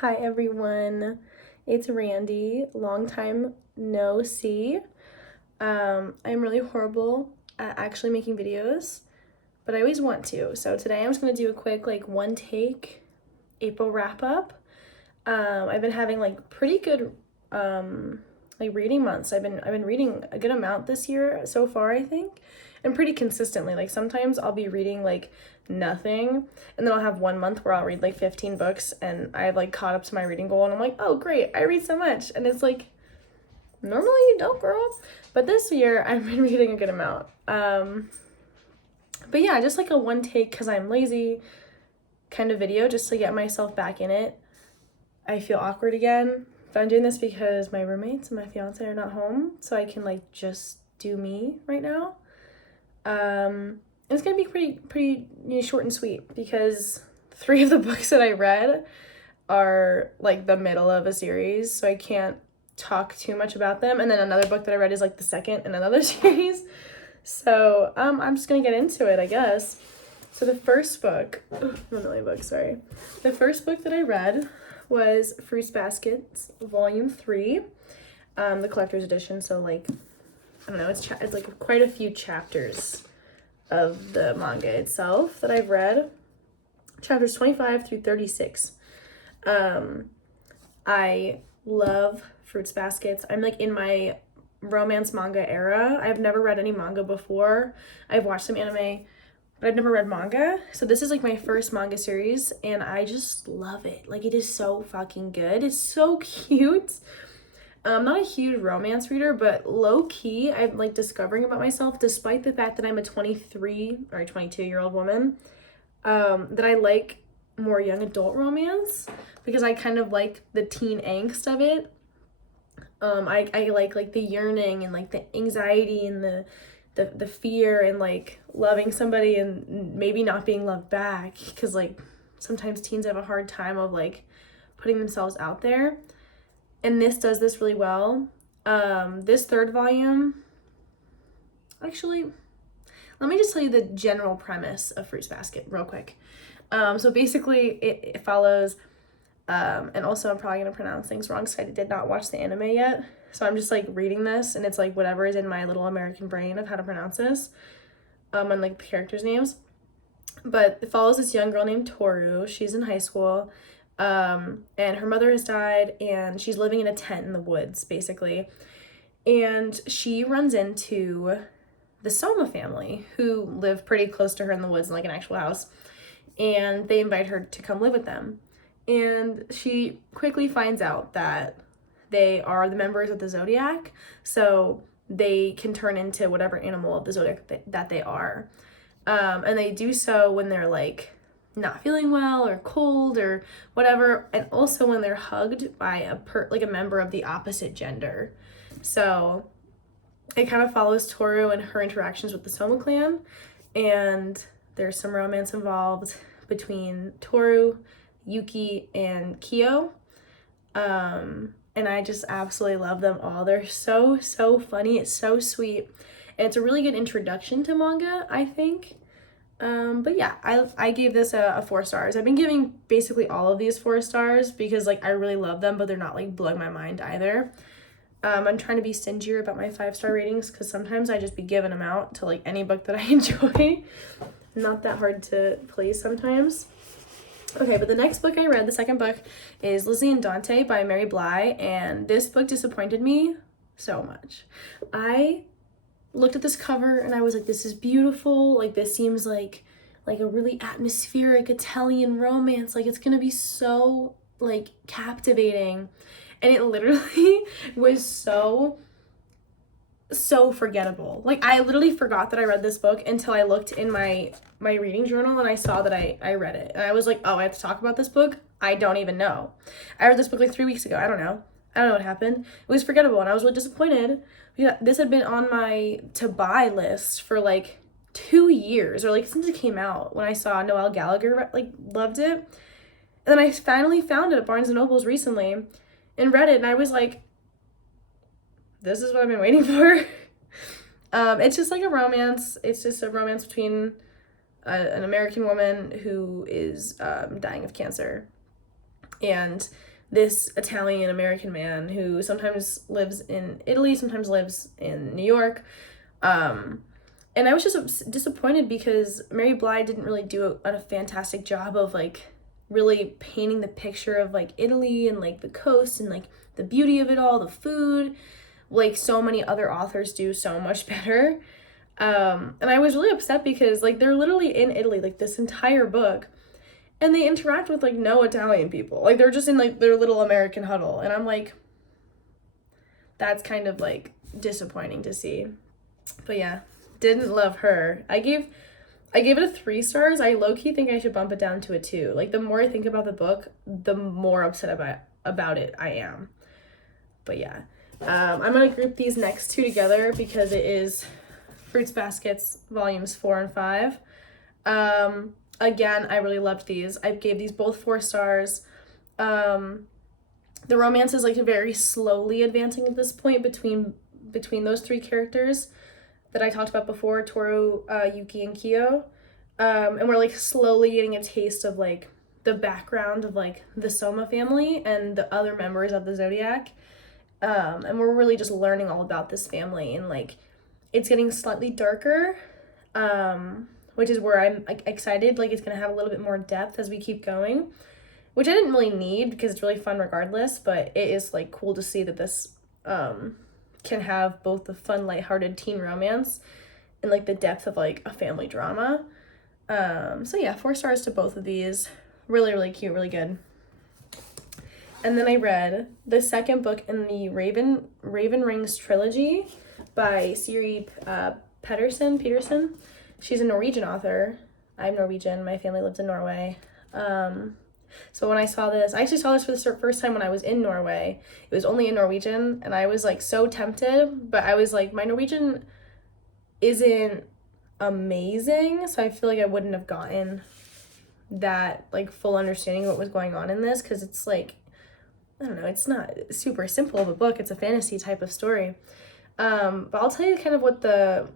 Hi everyone, it's Randy. Long time no see. I'm really horrible at actually making videos, but I always want to. So today I'm just gonna do a quick one take April wrap up. I've been having pretty good reading months. I've been reading a good amount this year so far, I think, and pretty consistently. Like sometimes I'll be reading nothing, and then I'll have 1 month where I'll read 15 books, and I've caught up to my reading goal, and I'm like, oh great, I read so much, and it's like normally you don't, girl. But this year I've been reading a good amount. But yeah, just a one take because I'm lazy kind of video, just to get myself back in it. I feel awkward again. But I'm doing this because my roommates and my fiance are not home, so I can just do me right now. It's gonna be pretty short and sweet because 3 of the books that I read are the middle of a series, so I can't talk too much about them. And then another book that I read is the second in another series. So I'm just gonna get into it, I guess. So the first book, The first book that I read was Fruits Baskets, Volume 3, the collector's edition. So I don't know, it's quite a few chapters of the manga itself that I've read. Chapters 25 through 36. I love Fruits Baskets. I'm in my romance manga era. I've never read any manga before. I've watched some anime, but I've never read manga. So this is my first manga series, and I just love it. It is so fucking good. It's so cute. I'm not a huge romance reader, but low-key, I'm discovering about myself, despite the fact that I'm a 23 or 22-year-old woman, that I like more young adult romance because I kind of like the teen angst of it. I like the yearning and the anxiety and the fear and loving somebody and maybe not being loved back, because sometimes teens have a hard time of putting themselves out there, and this does this really well. This third volume, actually, let me just tell you the general premise of Fruits Basket real quick. So basically it follows, and also I'm probably gonna pronounce things wrong because I did not watch the anime yet, so I'm just reading this, and it's whatever is in my little American brain of how to pronounce this, and the characters' names. But it follows this young girl named Toru. She's in high school, and her mother has died, and she's living in a tent in the woods, basically. And she runs into the Soma family, who live pretty close to her in the woods in an actual house, and they invite her to come live with them. And she quickly finds out that they are the members of the Zodiac, so they can turn into whatever animal of the Zodiac that they are. And they do so when they're not feeling well or cold or whatever, and also when they're hugged by a member of the opposite gender. So it kind of follows Toru and her interactions with the Soma clan, and there's some romance involved between Toru, Yuki, and Kyo. And I just absolutely love them all. They're so funny. It's so sweet. And it's a really good introduction to manga, I think. But yeah, I gave this a 4 stars. I've been giving basically all of these 4 stars because I really love them, but they're not blowing my mind either. I'm trying to be stingier about my 5-star ratings because sometimes I just be giving them out to any book that I enjoy. Not that hard to please sometimes. Okay, but the next book I read, the second book, is Lizzie and Dante by Mary Bly, and this book disappointed me so much. I looked at this cover and I was like, this is beautiful. This seems like a really atmospheric Italian romance. It's gonna be so captivating. And it literally was so forgettable. I literally forgot that I read this book until I looked in my reading journal and I saw that I read it. And I was like, oh, I have to talk about this book? I don't even know. I read this book 3 weeks ago. I don't know what happened. It was forgettable, and I was really disappointed. This had been on my to-buy list for 2 years, or since it came out, when I saw Noelle Gallagher loved it. And then I finally found it at Barnes & Noble's recently and read it, and I was like, this is what I've been waiting for. It's just a romance. It's just a romance between an American woman who is dying of cancer, and this Italian American man who sometimes lives in Italy, sometimes lives in New York. And I was just disappointed because Mary Blige didn't really do a fantastic job of like really painting the picture of like Italy and like the coast and like the beauty of it all, the food, like so many other authors do so much better. And I was really upset because like they're literally in Italy like this entire book, and they interact with like no Italian people. Like they're just in like their little American huddle, and I'm like, that's kind of like disappointing to see. But yeah, didn't love her. I gave it a 3 stars. I low-key think I should bump it down to a 2. Like the more I think about the book, the more upset about it I am. But yeah. I'm gonna group these next 2 together because it is Fruits Baskets volumes 4 and 5. Again, I really loved these. I gave these both 4 stars. The romance is like very slowly advancing at this point between those 3 characters that I talked about before, Toru, Yuki, and Kyo. And we're like slowly getting a taste of like the background of like the Soma family and the other members of the Zodiac. And we're really just learning all about this family, and like it's getting slightly darker, which is where I'm like excited. Like it's gonna have a little bit more depth as we keep going, which I didn't really need because it's really fun regardless. But it is like cool to see that this can have both the fun, lighthearted teen romance and like the depth of like a family drama. So yeah, 4 stars to both of these. Really, really cute, really good. And then I read the second book in the Raven Rings trilogy by Siri Peterson. She's a Norwegian author. I'm Norwegian. My family lives in Norway. So when I saw this, I actually saw this for the first time when I was in Norway. It was only in Norwegian, and I was like so tempted, but I was like, my Norwegian isn't amazing, so I feel like I wouldn't have gotten that like full understanding of what was going on in this, because it's like, I don't know, it's not super simple of a book. It's a fantasy type of story. But I'll tell you kind of what the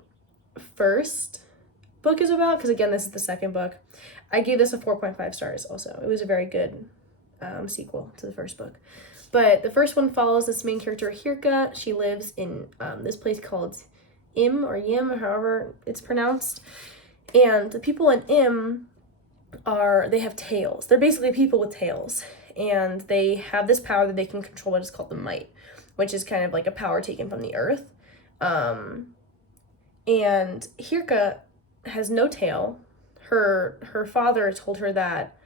first book is about, because again, this is the second book. I gave this a 4.5 stars also. It was a very good sequel to the first book. But the first one follows this main character, Hirka. She lives in this place called Im or Yim, however it's pronounced. And the people in Im they have tails. They're basically people with tails. And they have this power that they can control what is called the might, which is kind of like a power taken from the earth. And Hirka has no tail. Her father told her that,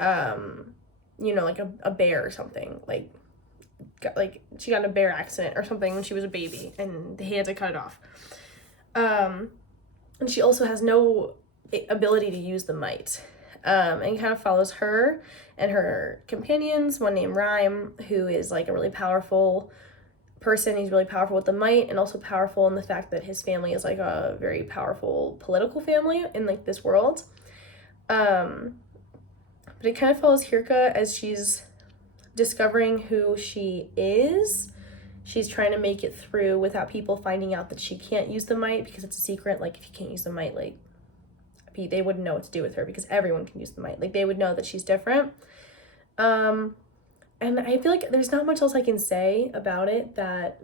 like a bear or something, like she got in a bear accident or something when she was a baby, and he had to cut it off. And she also has no ability to use the might. And kind of follows her and her companions, one named Rhyme, who is like a really powerful person. He's really powerful with the might, and also powerful in the fact that his family is like a very powerful political family in like this world. But it kind of follows Hirka as she's discovering who she is. She's trying to make it through without people finding out that she can't use the might, because it's a secret. Like if you can't use the might, like they wouldn't know what to do with her, because everyone can use the might. Like they would know that she's different. And I feel like there's not much else I can say about it that,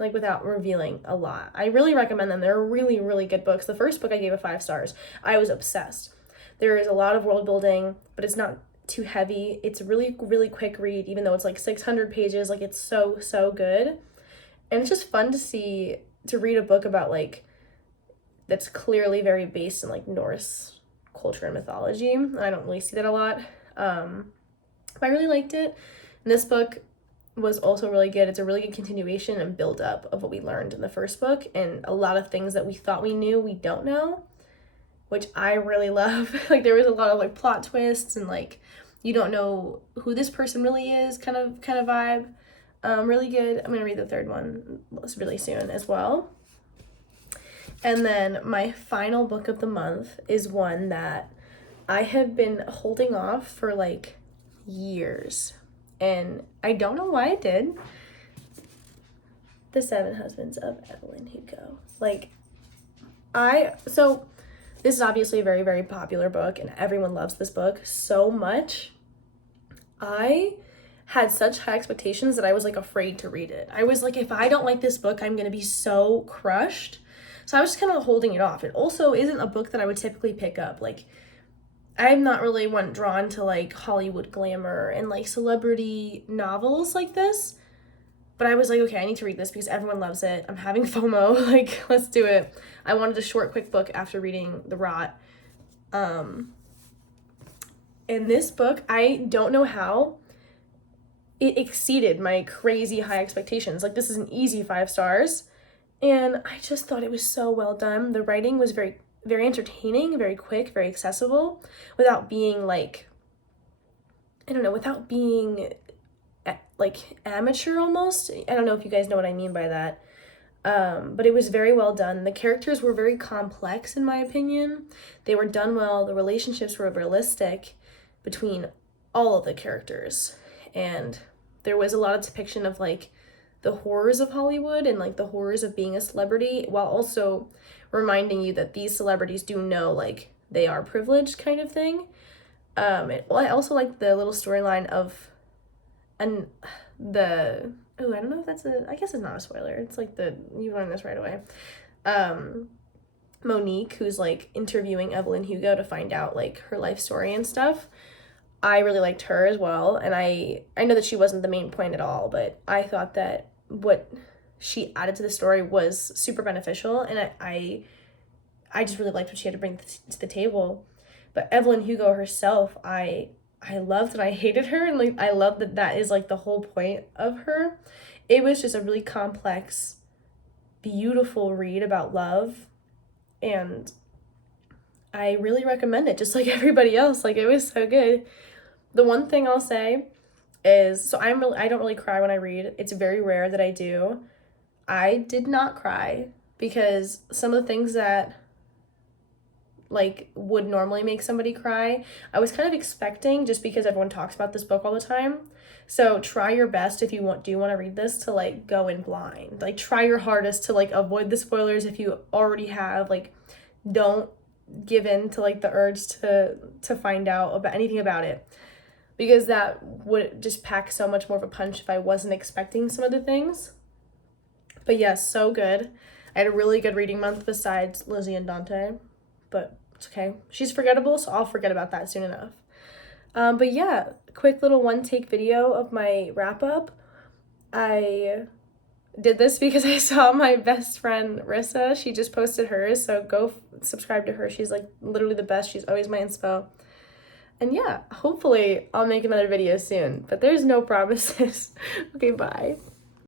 like, without revealing a lot. I really recommend them. They're really, really good books. The first book I gave a 5 stars. I was obsessed. There is a lot of world building, but it's not too heavy. It's a really, really quick read, even though it's like 600 pages. Like it's so, so good. And it's just fun to read a book about like, that's clearly very based in like Norse culture and mythology. I don't really see that a lot. But I really liked it. And this book was also really good. It's a really good continuation and build up of what we learned in the first book, and a lot of things that we thought we knew we don't know, which I really love. Like there was a lot of like plot twists and like you don't know who this person really is kind of vibe. Really good. I'm gonna read the third one really soon as well. And then my final book of the month is one that I have been holding off for like years, and I don't know why I did. The 7 Husbands of Evelyn Hugo. So this is obviously a very, very popular book, and everyone loves this book so much. I had such high expectations that I was like afraid to read it. I was like, if I don't like this book, I'm gonna be so crushed. So I was just kind of holding it off. It also isn't a book that I would typically pick up. Like, I'm not really one drawn to like Hollywood glamour and like celebrity novels like this. But I was like, okay, I need to read this because everyone loves it. I'm having FOMO. Like, let's do it. I wanted a short, quick book after reading The Rot. And this book, I don't know how it exceeded my crazy high expectations. Like, this is an easy 5 stars. And I just thought it was so well done. The writing was very, very entertaining, very quick, very accessible, without being like, I don't know, without being like amateur almost. I don't know if you guys know what I mean by that. But it was very well done. The characters were very complex, in my opinion. They were done well. The relationships were realistic between all of the characters. And there was a lot of depiction of like the horrors of Hollywood and like the horrors of being a celebrity, while also reminding you that these celebrities do know like they are privileged, kind of thing. I also like the little storyline of and I don't know if that's I guess it's not a spoiler. It's like you learn this right away. Monique, who's like interviewing Evelyn Hugo to find out like her life story and stuff. I really liked her as well, and I know that she wasn't the main point at all, but I thought that what she added to the story was super beneficial, and I just really liked what she had to bring to the table. But Evelyn Hugo herself, I loved and I hated her, and like I love that is like the whole point of her. It was just a really complex, beautiful read about love, and I really recommend it, just like everybody else. Like, it was so good. The one thing I'll say is, I don't really cry when I read. It's very rare that I do. I did not cry because some of the things that like would normally make somebody cry, I was kind of expecting, just because everyone talks about this book all the time. So try your best if you do want to read this to like go in blind. Like, try your hardest to like avoid the spoilers if you already have. Like, don't give in to like the urge to find out about anything about it, because that would just pack so much more of a punch if I wasn't expecting some of the things. But yes, so good. I had a really good reading month besides Lizzie and Dante, but it's okay. She's forgettable, so I'll forget about that soon enough. But yeah, quick little one-take video of my wrap-up. I did this because I saw my best friend Rissa. She just posted hers, so go subscribe to her. She's like literally the best. She's always my inspo. And yeah, hopefully I'll make another video soon, but there's no promises. Okay, bye.